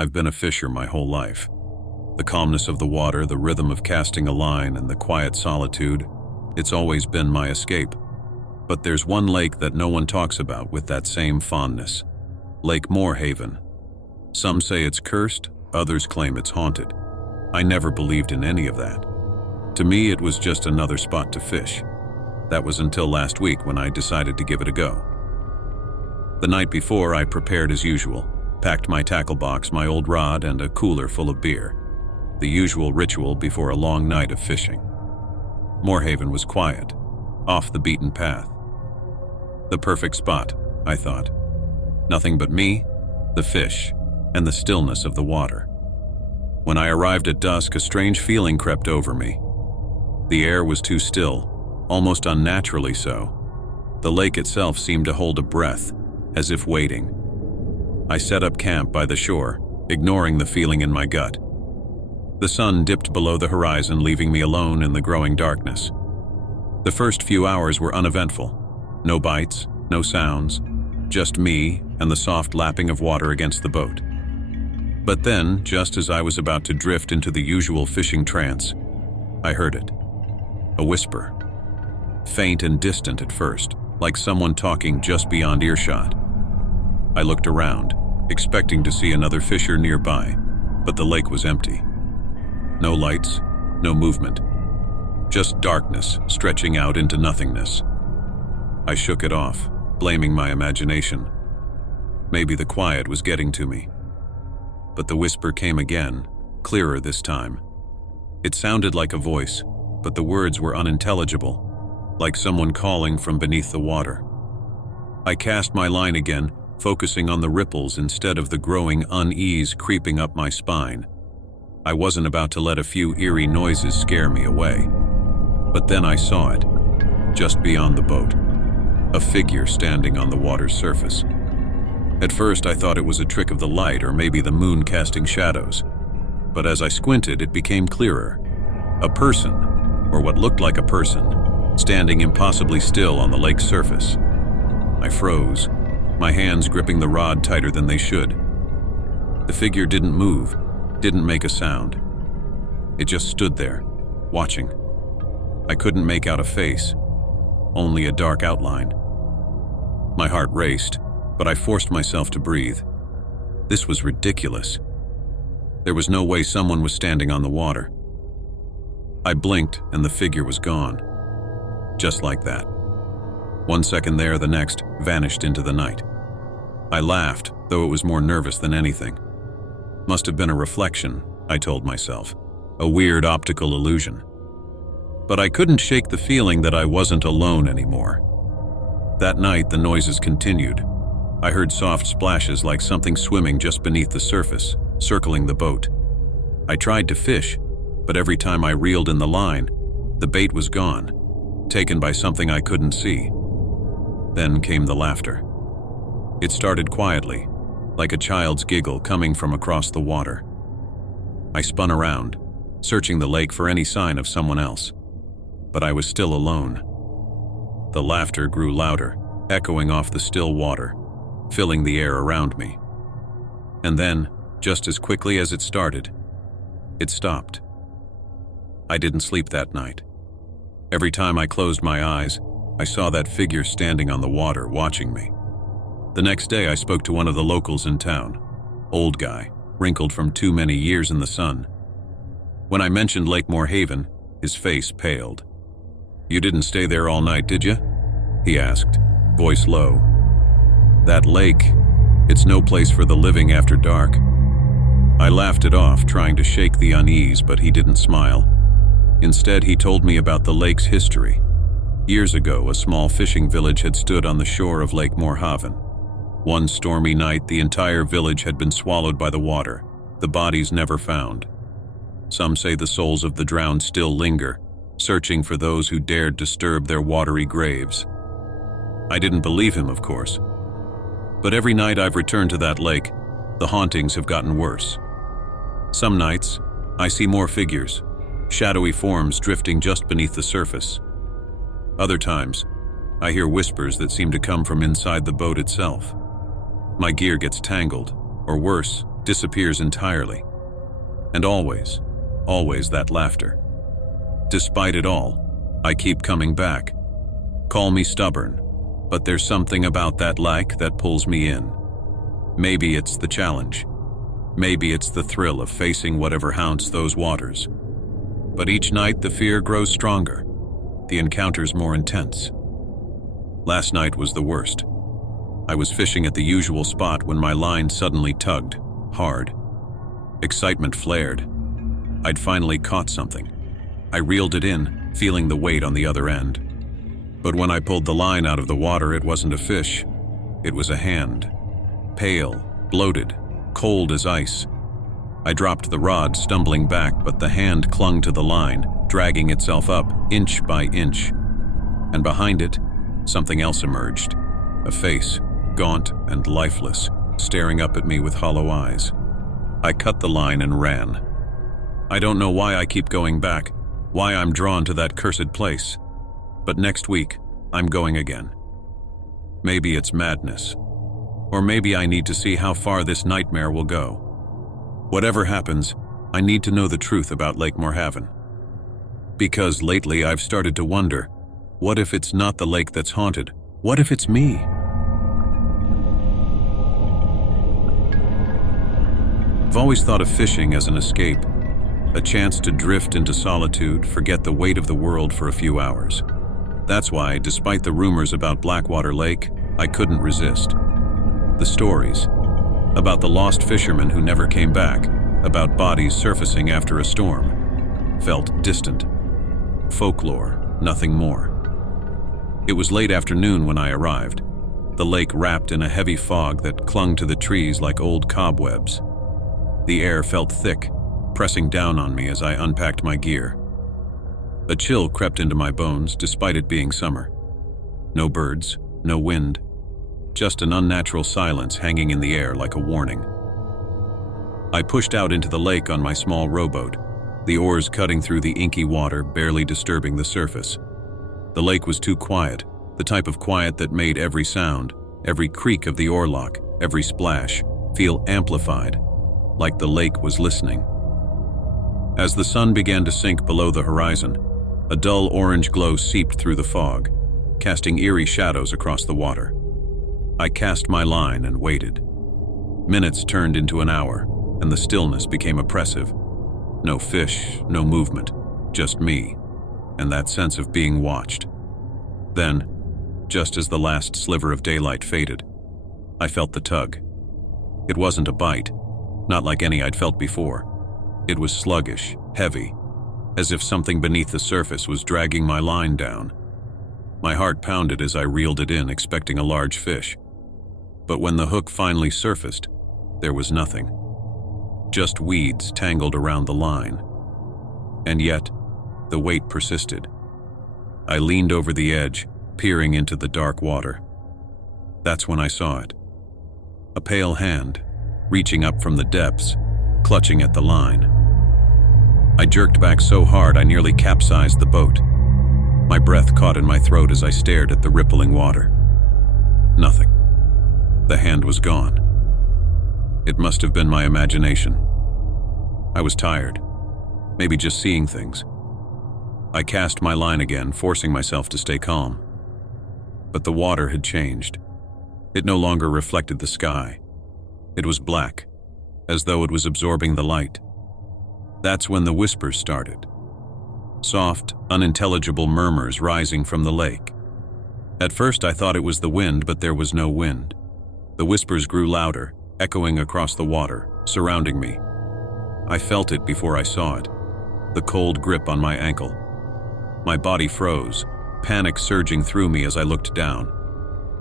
I've been a fisher my whole life. The calmness of the water, the rhythm of casting a line, and the quiet solitude, it's always been my escape. But there's one lake that no one talks about with that same fondness. Lake Morhaven. Some say it's cursed, others claim it's haunted. I never believed in any of that. To me, it was just another spot to fish. That was until last week when I decided to give it a go. The night before, I prepared as usual, packed my tackle box, my old rod, and a cooler full of beer. The usual ritual before a long night of fishing. Morhaven was quiet, off the beaten path. The perfect spot, I thought. Nothing but me, the fish, and the stillness of the water. When I arrived at dusk, a strange feeling crept over me. The air was too still, almost unnaturally so. The lake itself seemed to hold a breath, as if waiting. I set up camp by the shore, ignoring the feeling in my gut. The sun dipped below the horizon, leaving me alone in the growing darkness. The first few hours were uneventful. No bites, no sounds, just me and the soft lapping of water against the boat. But then, just as I was about to drift into the usual fishing trance, I heard it. A whisper. Faint and distant at first, like someone talking just beyond earshot. I looked around, expecting to see another fisher nearby, but the lake was empty. No lights, no movement. Just darkness stretching out into nothingness. I shook it off, blaming my imagination. Maybe the quiet was getting to me. But the whisper came again, clearer this time. It sounded like a voice, but the words were unintelligible, like someone calling from beneath the water. I cast my line again, focusing on the ripples instead of the growing unease creeping up my spine. I wasn't about to let a few eerie noises scare me away. But then I saw it, just beyond the boat. A figure standing on the water's surface. At first I thought it was a trick of the light or maybe the moon casting shadows. But as I squinted, it became clearer. A person, or what looked like a person, standing impossibly still on the lake's surface. I froze, my hands gripping the rod tighter than they should. The figure didn't move, didn't make a sound. It just stood there, watching. I couldn't make out a face, only a dark outline. My heart raced, but I forced myself to breathe. This was ridiculous. There was no way someone was standing on the water. I blinked and the figure was gone. Just like that. 1 second there, the next vanished into the night. I laughed, though it was more nervous than anything. Must have been a reflection, I told myself. A weird optical illusion. But I couldn't shake the feeling that I wasn't alone anymore. That night, the noises continued. I heard soft splashes like something swimming just beneath the surface, circling the boat. I tried to fish, but every time I reeled in the line, the bait was gone, taken by something I couldn't see. Then came the laughter. It started quietly, like a child's giggle coming from across the water. I spun around, searching the lake for any sign of someone else. But I was still alone. The laughter grew louder, echoing off the still water, filling the air around me. And then, just as quickly as it started, it stopped. I didn't sleep that night. Every time I closed my eyes, I saw that figure standing on the water, watching me. The next day, I spoke to one of the locals in town. Old guy, wrinkled from too many years in the sun. When I mentioned Lake Morhaven, his face paled. "You didn't stay there all night, did you?" he asked, voice low. "That lake, it's no place for the living after dark." I laughed it off, trying to shake the unease, but he didn't smile. Instead, he told me about the lake's history. Years ago, a small fishing village had stood on the shore of Lake Morhaven. One stormy night, the entire village had been swallowed by the water, the bodies never found. Some say the souls of the drowned still linger, searching for those who dared disturb their watery graves. I didn't believe him, of course. But every night I've returned to that lake, the hauntings have gotten worse. Some nights, I see more figures, shadowy forms drifting just beneath the surface. Other times, I hear whispers that seem to come from inside the boat itself. My gear gets tangled, or worse, disappears entirely. And always that laughter. Despite it all, I keep coming back. Call me stubborn, but there's something about that lake that pulls me in. Maybe it's the challenge. Maybe it's the thrill of facing whatever haunts those waters. But each night the fear grows stronger, the encounters more intense. Last night was the worst. I was fishing at the usual spot when my line suddenly tugged, hard. Excitement flared. I'd finally caught something. I reeled it in, feeling the weight on the other end. But when I pulled the line out of the water, it wasn't a fish. It was a hand. Pale, bloated, cold as ice. I dropped the rod, stumbling back, but the hand clung to the line, dragging itself up, inch by inch. And behind it, something else emerged. A face, gaunt and lifeless, staring up at me with hollow eyes. I cut the line and ran. I don't know why I keep going back, why I'm drawn to that cursed place. But next week, I'm going again. Maybe it's madness. Or maybe I need to see how far this nightmare will go. Whatever happens, I need to know the truth about Lake Morhaven. Because lately I've started to wonder, what if it's not the lake that's haunted? What if it's me? I've always thought of fishing as an escape, a chance to drift into solitude, forget the weight of the world for a few hours. That's why, despite the rumors about Blackwater Lake, I couldn't resist. The stories about the lost fisherman who never came back, about bodies surfacing after a storm, felt distant. Folklore, nothing more. It was late afternoon when I arrived, the lake wrapped in a heavy fog that clung to the trees like old cobwebs. The air felt thick, pressing down on me as I unpacked my gear. A chill crept into my bones despite it being summer. No birds, no wind, just an unnatural silence hanging in the air like a warning. I pushed out into the lake on my small rowboat, the oars cutting through the inky water, barely disturbing the surface. The lake was too quiet, the type of quiet that made every sound, every creak of the oarlock, every splash, feel amplified, like the lake was listening. As the sun began to sink below the horizon, a dull orange glow seeped through the fog, casting eerie shadows across the water. I cast my line and waited. Minutes turned into an hour, and the stillness became oppressive. No fish, no movement, just me, and that sense of being watched. Then, just as the last sliver of daylight faded, I felt the tug. It wasn't a bite, not like any I'd felt before. It was sluggish, heavy, as if something beneath the surface was dragging my line down. My heart pounded as I reeled it in, expecting a large fish. But when the hook finally surfaced, there was nothing. Just weeds tangled around the line. And yet, the weight persisted. I leaned over the edge, peering into the dark water. That's when I saw it. A pale hand, reaching up from the depths, clutching at the line. I jerked back so hard I nearly capsized the boat. My breath caught in my throat as I stared at the rippling water. Nothing. The hand was gone. It must have been my imagination. I was tired, maybe just seeing things. I cast my line again, forcing myself to stay calm. But the water had changed. It no longer reflected the sky. It was black, as though it was absorbing the light. That's when the whispers started. Soft, unintelligible murmurs rising from the lake. At first I thought it was the wind, but there was no wind. The whispers grew louder, echoing across the water, surrounding me. I felt it before I saw it, the cold grip on my ankle. My body froze, panic surging through me as I looked down.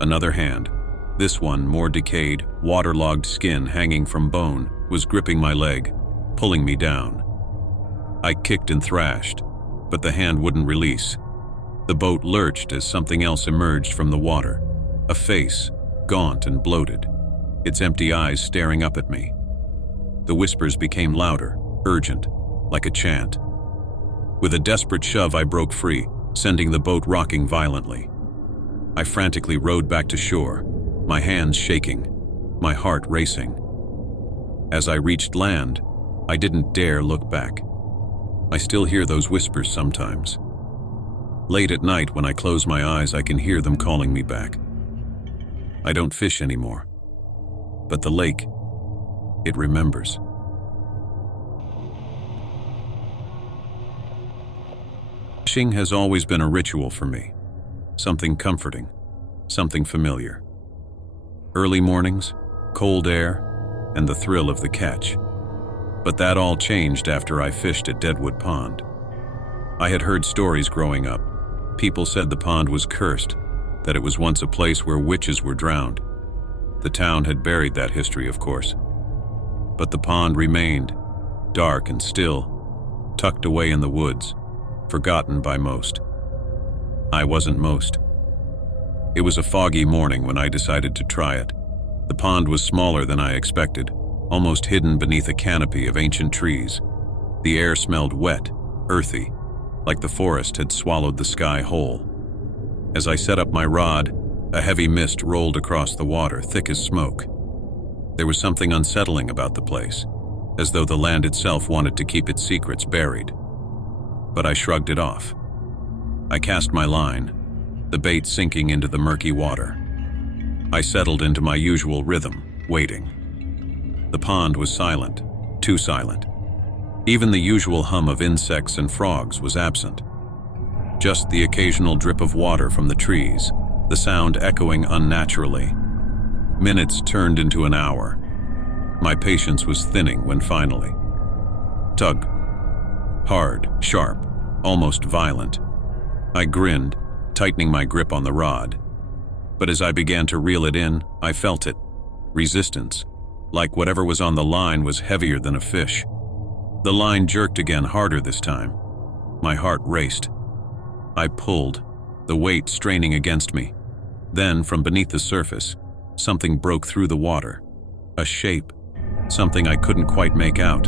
Another hand, this one more decayed, waterlogged skin hanging from bone, was gripping my leg, pulling me down. I kicked and thrashed, but the hand wouldn't release. The boat lurched as something else emerged from the water, a face, gaunt and bloated, its empty eyes staring up at me. The whispers became louder, urgent, like a chant. With a desperate shove, I broke free, sending the boat rocking violently. I frantically rowed back to shore, my hands shaking, my heart racing. As I reached land, I didn't dare look back. I still hear those whispers sometimes. Late at night, when I close my eyes, I can hear them calling me back. I don't fish anymore, but the lake, it remembers. Fishing has always been a ritual for me, something comforting, something familiar. Early mornings, cold air, and the thrill of the catch. But that all changed after I fished at Deadwood Pond. I had heard stories growing up. People said the pond was cursed, that it was once a place where witches were drowned. The town had buried that history, of course. But the pond remained, dark and still, tucked away in the woods, forgotten by most. I wasn't most. It was a foggy morning when I decided to try it. The pond was smaller than I expected, almost hidden beneath a canopy of ancient trees. The air smelled wet, earthy, like the forest had swallowed the sky whole. As I set up my rod, a heavy mist rolled across the water, thick as smoke. There was something unsettling about the place, as though the land itself wanted to keep its secrets buried. But I shrugged it off. I cast my line, the bait sinking into the murky water. I settled into my usual rhythm, waiting. The pond was silent, too silent. Even the usual hum of insects and frogs was absent. Just the occasional drip of water from the trees, the sound echoing unnaturally. Minutes turned into an hour. My patience was thinning when finally. Tug. Hard, sharp, almost violent. I grinned, tightening my grip on the rod. But as I began to reel it in, I felt it. Resistance. Like whatever was on the line was heavier than a fish. The line jerked again, harder this time. My heart raced. I pulled, the weight straining against me. Then, from beneath the surface, something broke through the water. A shape. Something I couldn't quite make out.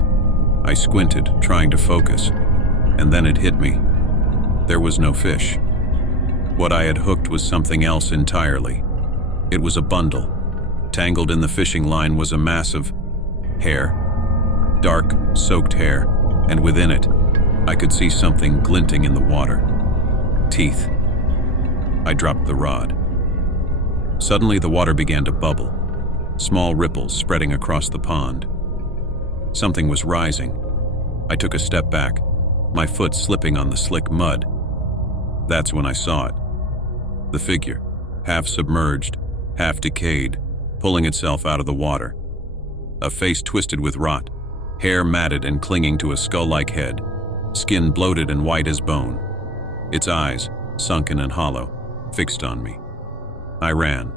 I squinted, trying to focus. And then it hit me. There was no fish. What I had hooked was something else entirely. It was a bundle. Tangled in the fishing line was a mass of hair. Dark, soaked hair, and within it, I could see something glinting in the water. Teeth. I dropped the rod. Suddenly the water began to bubble, small ripples spreading across the pond. Something was rising. I took a step back, my foot slipping on the slick mud. That's when I saw it. The figure, half submerged, half decayed, pulling itself out of the water. A face twisted with rot, hair matted and clinging to a skull-like head, skin bloated and white as bone. Its eyes, sunken and hollow, fixed on me. I ran.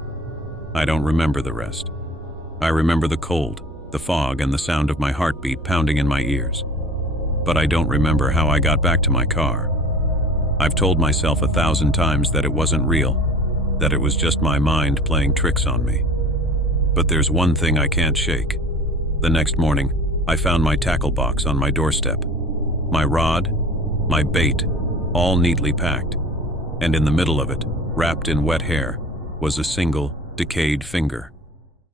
I don't remember the rest. I remember the cold, the fog, and the sound of my heartbeat pounding in my ears. But I don't remember how I got back to my car. I've told myself 1,000 times that it wasn't real, that it was just my mind playing tricks on me. But there's one thing I can't shake. The next morning, I found my tackle box on my doorstep. My rod, my bait, all neatly packed. And in the middle of it, wrapped in wet hair, was a single, decayed finger.